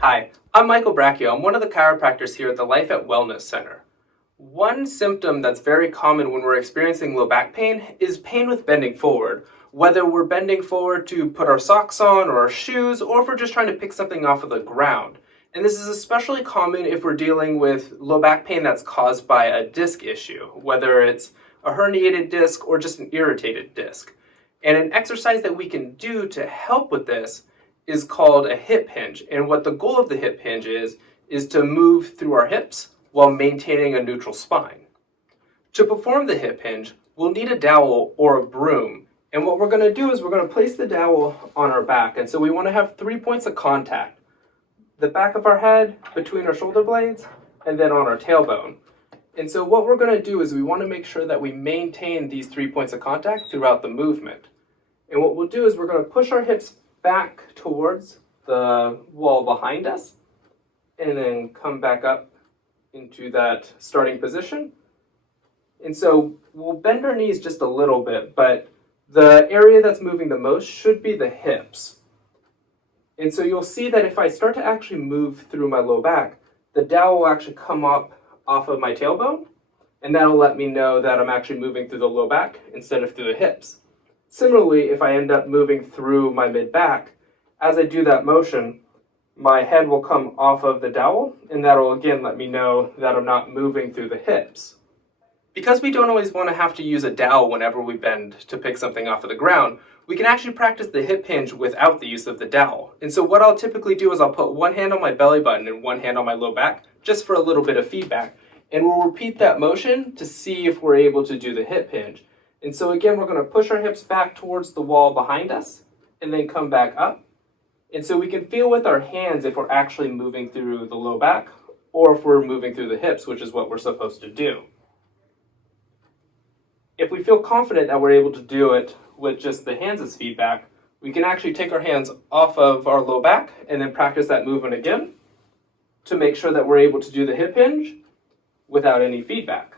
Hi, I'm Michael Bracchio. I'm one of the chiropractors here at the Life at Wellness Center. One symptom that's very common when we're experiencing low back pain is pain with bending forward. Whether we're bending forward to put our socks on or our shoes, or if we're just trying to pick something off of the ground. And this is especially common if we're dealing with low back pain that's caused by a disc issue, whether it's a herniated disc or just an irritated disc. And an exercise that we can do to help with this is called a hip hinge. And what the goal of the hip hinge is to move through our hips while maintaining a neutral spine. To perform the hip hinge, we'll need a dowel or a broom. And what we're going to do is we're going to place the dowel on our back. And so we want to have 3 points of contact. The back of our head, between our shoulder blades, and then on our tailbone. And so what we're going to do is we want to make sure that we maintain these 3 points of contact throughout the movement. And what we'll do is we're going to push our hips back towards the wall behind us, and then come back up into that starting position. And so we'll bend our knees just a little bit, but the area that's moving the most should be the hips. And so you'll see that if I start to actually move through my low back, the dowel will actually come up off of my tailbone, and that'll let me know that I'm actually moving through the low back instead of through the hips. Similarly, if I end up moving through my mid-back, as I do that motion, my head will come off of the dowel, and that'll again let me know that I'm not moving through the hips. Because we don't always want to have to use a dowel whenever we bend to pick something off of the ground, we can actually practice the hip hinge without the use of the dowel. And so what I'll typically do is I'll put one hand on my belly button and one hand on my low back, just for a little bit of feedback. And we'll repeat that motion to see if we're able to do the hip hinge. And so again, we're going to push our hips back towards the wall behind us and then come back up. And so we can feel with our hands if we're actually moving through the low back or if we're moving through the hips, which is what we're supposed to do. If we feel confident that we're able to do it with just the hands as feedback, we can actually take our hands off of our low back and then practice that movement again to make sure that we're able to do the hip hinge without any feedback.